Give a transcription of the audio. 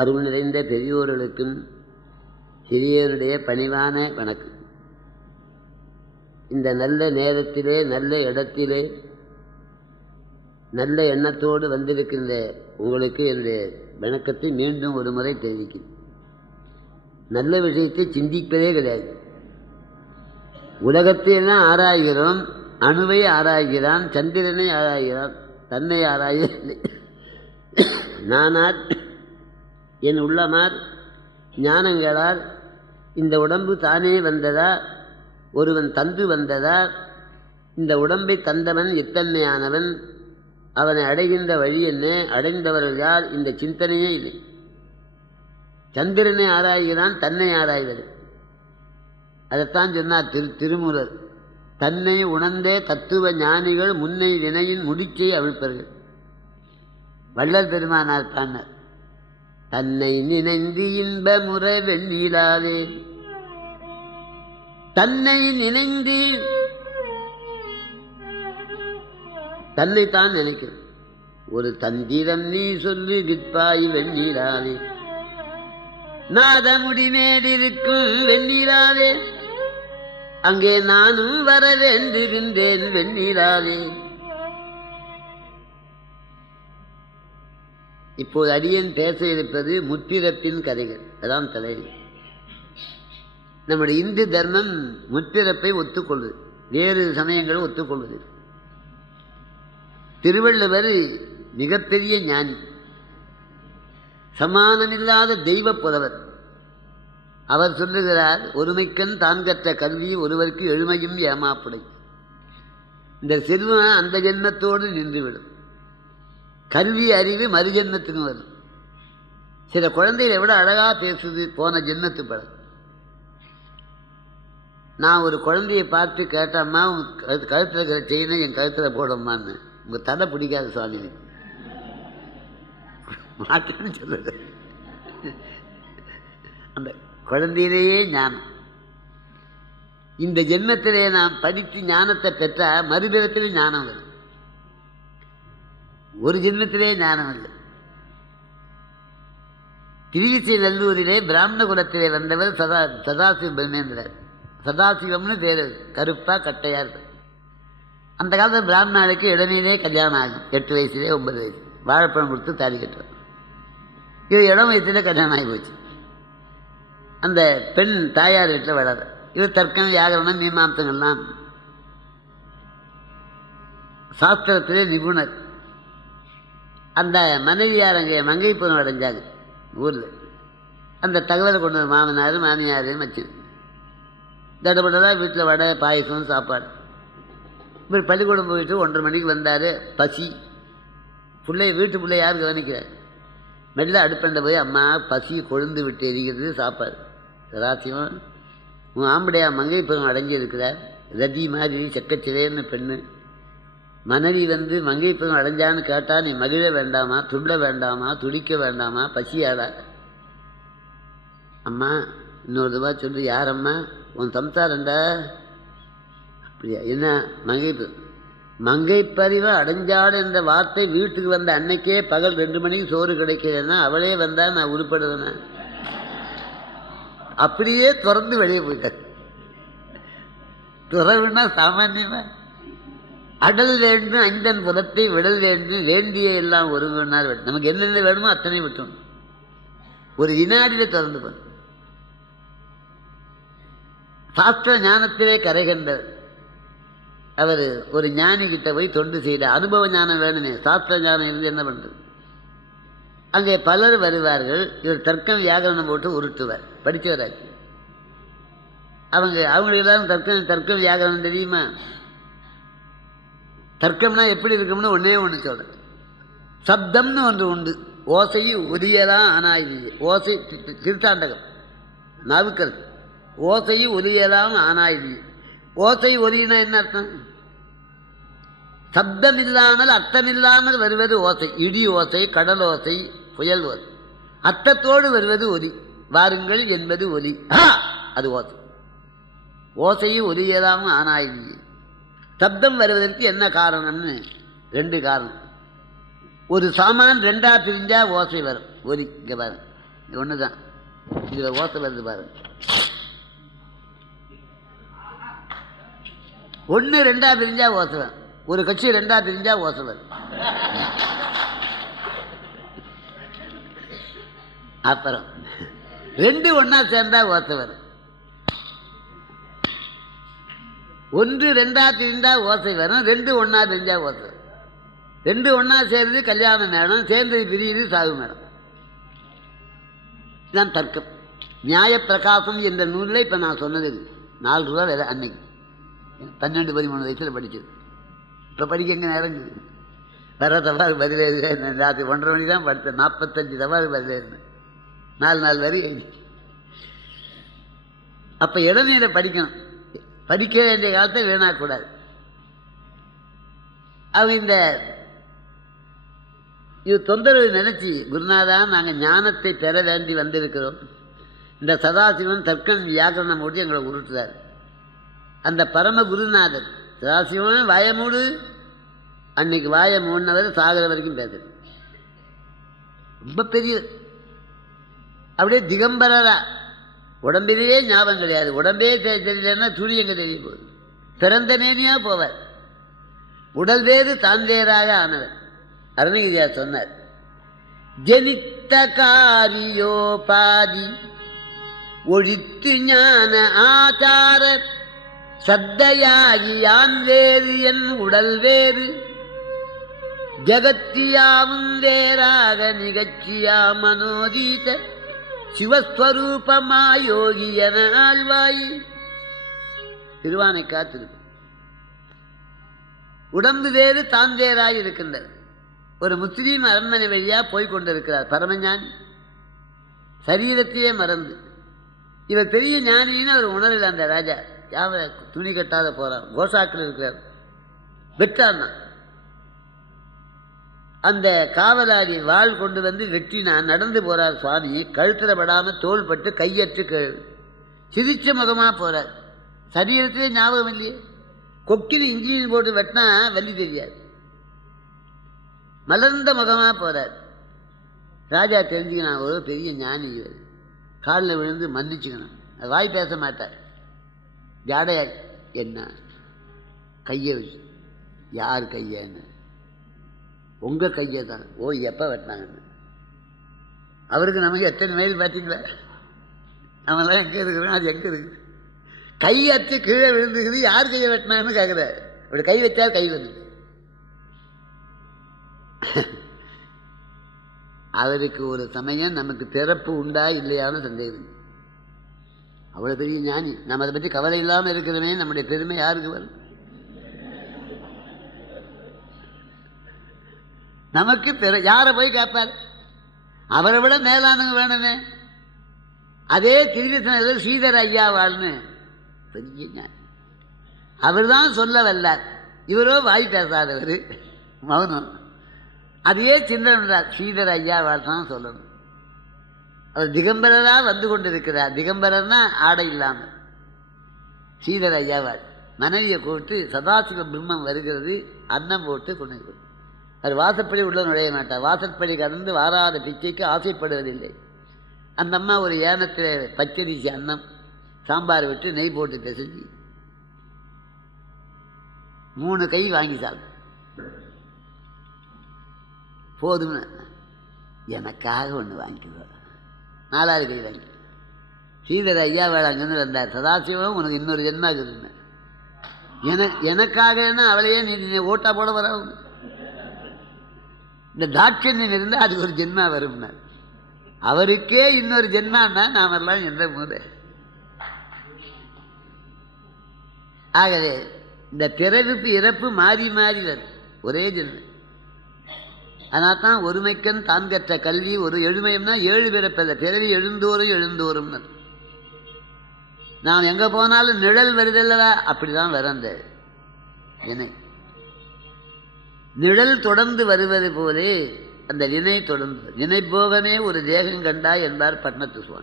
அருள் நிறைந்த பெரியோர்களுக்கும் சிறியோருடைய பணிவான வணக்கம். இந்த நல்ல நேரத்திலே, நல்ல இடத்திலே, நல்ல எண்ணத்தோடு வந்திருக்கின்ற உங்களுக்கு என்னுடைய வணக்கத்தை மீண்டும் ஒரு முறை தெரிவிக்கிறேன். நல்ல விஷயத்தை சிந்திப்பதே கிடையாது. உலகத்தையெல்லாம் ஆராய்கிறோம். அணுவை ஆராய்கிறான், சந்திரனை ஆராய்கிறான், தன்னை ஆராயவில்லை. நானார், என் உள்ளமார், ஞானங்களால் இந்த உடம்பு தானே வந்ததா, ஒருவன் தந்து வந்ததா, இந்த உடம்பை தந்தவன் எத்தன்மையானவன், அவனை அடைகின்ற வழி என்ன, அடைந்தவர்கள் யார், இந்த சிந்தனையே இல்லை. சந்திரனை ஆராய்கிறான், தன்னை ஆராய்வது. அதைத்தான் சொன்னார் திருமூலர். தன்னை உணர்ந்தே தத்துவ ஞானிகள் முன்னை வினையின் முடிச்சை அவிழ்ப்பர்கள். வள்ளல் பெருமானார் பாடினார், தன்னை நினைந்து இன்ப முறை வெண்ணிலாவே, தன்னை நினைந்து, தன்னைத்தான் நினைக்கிறது. ஒரு தந்திரம் நீ சொல்லு விற்பாய் வெண்ணிலாவே, நாத முடிமேடிருக்கும் வெண்ணிலாவே, அங்கே நானும் வர வேண்டுகின்றேன் வெண்ணிலாவே. இப்போது அடியேன் பேச இருப்பது முற்பிறப்பின் கதைகள். அதான் தலைவர். நம்முடைய இந்து தர்மம் முற்பிறப்பை ஒத்துக்கொள்வது, வேறு சமயங்களை ஒத்துக்கொள்வது. திருவள்ளுவர் மிகப்பெரிய ஞானி, சமானமில்லாத தெய்வ புலவர். அவர் சொல்லுகிறார், ஒருமைக்கண் தான் கற்ற கல்வி ஒருவருக்கு எழுமையும் ஏமாப்புடை. இந்த செல்வம் அந்த ஜென்மத்தோடு நின்றுவிடும். கல்வி அறிவு மறு ஜென்மத்துக்கு வரும். சில குழந்தைகளை விட அழகா பேசுது போன ஜென்மத்து படம். நான் ஒரு குழந்தையை பார்த்து கேட்டம்மா, கழுத்தில் இருக்கிற செயினை என் கழுத்தில் போடம்மான்னு. உங்க தடை பிடிக்காது சுவாமி, மாட்டேன்னு சொல்லுது. அந்த குழந்தையிலேயே ஞானம். இந்த ஜென்மத்திலே நாம் படித்து ஞானத்தை பெற்றா மறுபிறத்திலே ஞானம் வரும். ஒரு ஜென்மத்திலே ஞானம் இல்லை. திருவிசைநல்லூரிலே பிராமண குலத்திலே வந்தவர் சதாசிவ பிரம்மேந்திரர். சதாசிவம்னு பேர், கருப்பா கட்டையா இருக்கு. அந்த காலத்தில் பிராமணனுக்கு இடமையிலே கல்யாணம் ஆகும். 8 வயசுலேயே 9 வயசு வாழைப்பழம் கொடுத்து தாலி கட்டுவார். இது இளம் வயசுல கல்யாணம் ஆகி போச்சு. அந்த பெண் தாயார் வீட்டில் வளர. இது தர்க்கம், வியாகரணம், மீமாம்சங்கள்லாம் சாஸ்திரத்திலே நிபுணர். அந்த மனைவியார் அங்கே மங்கைப்புறம் அடைஞ்சாங்க ஊரில். அந்த தகவலை கொண்டு மாமனார் மாமியாரையும் வச்சு தடப்பட்டதாக வீட்டில் வடை, பாயசம், சாப்பாடு. இப்போ பள்ளிக்கூடம் போயிட்டு 1:30 மணிக்கு வந்தார். பசி. வீட்டு பிள்ளை யார் கவனிக்கிறார்? மெல்ல அடுப்பண்ட போய், அம்மா பசி கொழுந்து விட்டு எரிகிறது, சாப்பாடு. சதாசிவம், உன் ஆம்படையா மங்கை பருவம் அடைஞ்சிருக்கிறார். ரதி மாதிரி செக்கச்சிலேன்னு பெண்ணு. மனைவி மங்கை பருவம் அடைஞ்சான்னு கேட்டா நீ மகிழ வேண்டாமா, துள்ள வேண்டாமா, துடிக்க வேண்டாமா, பசியாடா? அம்மா இன்னொரு ரூபா சொல்லு. யாரம்மா? உன் சம்சாரண்டா. அப்படியா? என்ன மங்கை பறிவை அடைஞ்சாடு என்ற வார்த்தை வீட்டுக்கு வந்த அன்னைக்கே பகல் 2 மணிக்கு சோறு கிடைக்கிறேன்னா அவளே வந்தா நான் உருப்படுவேன. அப்படியே திறந்து வெளியே போயிட்டார். துறவுன்னா சாமான்யமா? அடல் வேண்டும் ஐந்தன் புலத்தை விடல் வேண்டும், வேண்டிய எல்லாம் ஒருங்கினார். நமக்கு என்னென்ன வேணுமோ அத்தனை விட்டோம். ஒரு வினாடியில திறந்து போன சாஸ்திர ஞானத்திலே கரை கண்டவர். அவர் ஒரு ஞானி கிட்ட போய் தொண்டு செய்த அனுபவ ஞானம் வேணுமே. சாஸ்திர ஞானம் இருந்து என்ன பண்றது? அங்கே பலர் வருவார்கள். இவர் தர்க்கம் வியாகரணம் போட்டு உருட்டுவார். படித்தவராச்சு. அவங்களுக்கு எல்லாரும் தர்க்கம் வியாகரணம் தெரியுமா? தர்க்கம்னா எப்படி இருக்கும்னு ஒன்னே ஒன்று சொல்ற. சப்தம்னு ஒன்று உண்டு. ஓசையும் ஒலியலாம் ஆனாயுது. ஓசை திருத்தாண்டகம் நாவுக்கரசு. ஓசையும் ஒலியலாம் ஆனாயுது. ஓசை ஒலினா என்ன அர்த்தம்? சப்தம் இல்லாமல் அர்த்தம் இல்லாமல் வருவது ஓசை. இடி ஓசை, கடல் ஓசை, புயல் ஓசை. அர்த்தத்தோடு வருவது ஒலி. வாருங்கள் என்பது ஒலி, அது ஓசை. ஓசையும் ஒலியலாம் ஆனாயுது. சப்தம் வருவதற்கு என்ன காரணம்னு 2 காரணம். ஒரு சாமான் 2ஆ பிரிஞ்சா ஓசை வரும், ஒலி. இங்க பாருங்க, ஒன்று தான். இதில் ஓசை வருது பாருங்க. 1 2 பிரிஞ்சா ஓசை வரும். ஒரு கட்சி 2 பிரிஞ்சா ஓசை வரும். அப்புறம் 2 ஒன்னா சேர்ந்தா ஓசை வரும். 1 2 பிரிஞ்சா ஓசை வரும். 2 ஒன்னா பிரிஞ்சா ஓசை வரும். 2 ஒன்னா சேர்ந்து கல்யாண மேடம், சேர்ந்து பிரியுது சாகு மேடம். இதுதான் தர்க்கம். நியாய பிரகாசம் என்ற நூலில் இப்போ நான் சொன்னது 4 ரூபா வேலை. அன்னைக்கு 12-13 வயசில் படிச்சது. இப்போ படிக்க எங்கே நேரம் வர தவாறு பதில் எழுதுறேன். ராத்திரி 1:30 மணி தான் படித்தேன். 45 தவாறு பதில் எழுதுனேன். 4 வரி எழுதி. அப்போ இளநீரை படிக்கணும். படிக்க வேண்டிய காலத்தை வீணாக்கூடாது. அவங்க இந்த இது தொந்தரவு நினைச்சி, குருநாதா நாங்கள் ஞானத்தை பெற வேண்டி வந்திருக்கிறோம், இந்த சதாசிவன் தர்க்கன் வியாக்கரணம் மூடி எங்களை உருட்டுறார். அந்த பரம குருநாதர் சதாசிவன் வாய மூடு, அன்னைக்கு வாய மூடினவர் சாகர வரைக்கும் பேசுறது. ரொம்ப பெரிய, அப்படியே திகம்பரரா, உடம்பிலேயே ஞாபகம் கிடையாது. உடம்பே தெரியலன்னா துணி எங்க தெரிய போகுது. பிறந்த மேனியா போவார். உடல் வேறு தான் வேறாக ஆனவர். அருணகிரியார் சொன்னார், ஜனித்த காரியோபாதி ஒழித்து ஞான ஆச்சார சத்தையாகி யான் வேறு என் உடல் வேறு ஜகத்தியாவும் வேறாக நிகழ்ச்சியா மனோதீத சிவஸ்வரூபமாயோகி என ஆழ்வாய். திருவானை காத்திரு. உடம்பு வேறு தான் வேறாய் இருக்கின்றது. ஒரு முஸ்லீம் அரண்மனை வழியா போய்கொண்டிருக்கிறார் பரமஞானி, சரீரத்தையே மறந்து. இவர் பெரிய ஞானின்னு அவர் உணரல. அந்த ராஜா யாவ துணி கட்டாத போறார், கோசாக்கில் இருக்கிறார், வெட்டார்னா. அந்த காவலாளி வாள் கொண்டு வந்து வெட்டினான். நடந்து போறார் சுவாமி, கழுத்தில் படாம தோள் பட்டு கையற்று சிரிச்ச முகமா போறார். சரீரத்திலே ஞாபகம் இல்லையே. கொக்கில் இன்ஜின் போட்டு வெட்டினா வலி தெரியாது. மலர்ந்த முகமா போறார். ராஜா தெரிஞ்சுக்கணும் ஒரு பெரிய ஞானி இவர். காலில் விழுந்து மன்னிச்சுக்கணும். வாய் பேச மாட்டார். ஜாடையா என்ன கையை வச்சு, யார் கையன்னு, உங்க கையை தான். ஓ எப்போ வெட்டினாங்கன்னு. அவருக்கு நமக்கு எத்தனை மைல் பார்த்தீங்களா? நம்மளாம் எங்கே இருக்கிறோம், அது எங்கே இருக்குது? கை அத்து கீழே விழுந்துக்குது, யார் கையை வெட்டினாங்கன்னு கேட்குறாரு. அப்படி கை வச்சா கை வந்து அவருக்கு ஒரு சமயம் நமக்கு பிறப்பு உண்டா இல்லையான்னு சந்தேகம். அவ்வளோ பெரிய ஞானி. நம்ம அதை பற்றி கவலை இல்லாமல் இருக்கிறமே, நம்முடைய பெருமை யாருக்கு வரும்? நமக்கு யாரை போய் கேட்பார்? அவரை விட மேலானவங்க வேணுமே. அதே திருவிசனத்தில் ஸ்ரீதர் ஐயா வாழ்னு பெரிய ஞானி. அவர் தான் சொல்ல வல்லார். இவரோ வாய் பேசாதவர், மௌனம். அதையே சிந்தனைன்றார். ஸ்ரீதர் ஐயா வாழ்தான் சொல்லணும். அவர் திகம்பரராக வந்து கொண்டிருக்கிறார். திகம்பரர்னா ஆடை இல்லாமல். ஸ்ரீதர் ஐயாவாள் மனைவியை கூப்பிட்டு, சதாசிவ பிரம்மம் வருகிறது, அன்னம் போட்டு கொண்டு. அவர் வாசப்படி உள்ள நுழைய மாட்டார். வாசற்படி கடந்து வாராத பிச்சைக்கு ஆசைப்படுவதில்லை. அந்த அம்மா ஒரு ஏனத்தில் பச்சரிசி அன்னம் சாம்பார் விட்டு நெய் போட்டு பிசைஞ்சு 3 கை வாங்கி சாப்பிடும். போதும்னு, எனக்காக ஒன்று வாங்கிக்குவார். 4வது கை வாங்கி. ஸ்ரீதர் ஐயா வேலை அங்கேருந்து வந்தார். சதாசிவம் உனக்கு இன்னொரு ஜென்மா இருக்குதுன்னு. எனக்காகன்னா அவளையே நீ ஓட்டா போட வர, இந்த தாட்சண்யம் இருந்தால் அதுக்கு ஒரு ஜென்மா வரும்னார். அவருக்கே இன்னொரு ஜென்மான்னா நாமெல்லாம் என்ற போது. ஆகவே இந்த பிறப்பு இறப்பு மாறி மாறி வரும், ஒரே ஜென்மம். அதனால் தான் ஒருமைக்கன் தான் கற்ற கல்வி ஒரு எழுமையம்னா 7 பிறப்பல்ல, பிறவி எழுந்தோறும் எழுந்தோறும்னு. நாம் எங்கே போனாலும் நிழல் வருதல்லவா, அப்படிதான் வரும் அந்த வினை. நிழல் தொடர்ந்து வருவது போலே அந்த வினை தொடர்ந்து. வினை போகமே ஒரு தேகம் கண்டா என்பார் பட்னத்து சுவாமி.